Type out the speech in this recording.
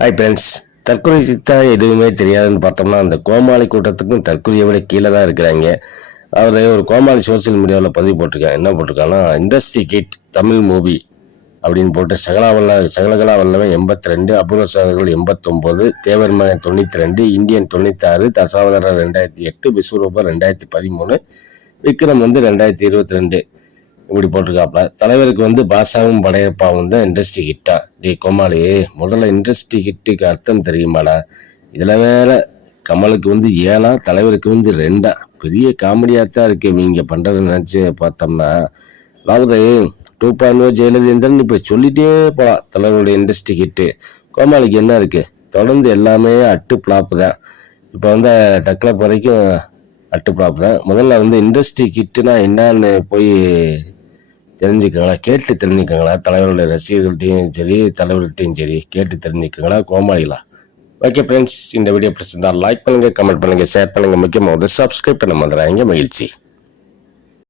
Hi friends தற்கொலை சித்தா எதுவுமே தெரியாதுன்னு பார்த்தோம்னா அந்த கோமாளி கூட்டத்துக்கும் தற்கொலையை விட கீழே தான் இருக்கிறாங்க. அவர் ஒரு கோமாளி சோஷியல் மீடியாவில் பதிவு போட்டிருக்காங்க. என்ன போட்டிருக்காங்கன்னா இண்டஸ்ட்ரி கிட் தமிழ் மூவி அப்படின்னு போட்டு சகலாவல்ல சகலகலா வல்லவன் எண்பத்தி ரெண்டு அபூர்வ சாதகர்கள் எண்பத்தொம்போது தேவர் மகன் தொண்ணூற்றி ரெண்டு இந்தியன் தொண்ணூத்தாறு தசாவதாரம் ரெண்டாயிரத்தி எட்டு விஸ்வரூபம் ரெண்டாயிரத்தி பதிமூணு விக்ரம் வந்து ரெண்டாயிரத்தி இருபத்தி ரெண்டு. இப்படி போட்டிருக்காப்ல. தலைவருக்கு வந்து பாஷாவும் படையப்பாவும் தான் இண்டஸ்ட்ரி ஹிட்டா டே கோமாளி முதல்ல இண்டஸ்ட்ரி ஹிட்டுக்கு அர்த்தம் தெரியுமாடா? இதில் வேற கமலுக்கு வந்து ஏழா தலைவருக்கு வந்து ரெண்டா. பெரிய காமெடியாக தான் இருக்கு. இவங்க பண்ணுறது நினச்சி பார்த்தோம்னா. அதாவது டூ பாயிண்ட் ஓ ஜெயலலிதேந்திரன் இப்போ சொல்லிட்டே போகலாம் தலைவருடைய இண்டஸ்ட்ரி ஹிட்டு கோமாளிக்கு என்ன இருக்குது தொடர்ந்து எல்லாமே அட்டு பிளாப்பு தான். இப்போ வந்து தக்கலை வரைக்கும் அட்டு பிளாப்பு தான். முதல்ல வந்து இண்டஸ்ட்ரி கிட்டுனா என்னன்னு போய் தெரிஞ்சுக்கங்களா? கேட்டு தெரிஞ்சுக்கங்களா? தலைவருடைய ரசிகர்கள்ட்டையும் சரி தலைவர்கிட்டையும் சரி கேட்டு தெரிஞ்சுக்கங்களா? கோமாளிகளா? ஓகே ஃப்ரெண்ட்ஸ் இந்த வீடியோ பிடிச்சிருந்தா லைக் பண்ணுங்க கமெண்ட் பண்ணுங்கள் ஷேர் பண்ணுங்க. முக்கியமாக வந்து சப்ஸ்கிரைப் பண்ண மாதிரிங்க மகிழ்ச்சி.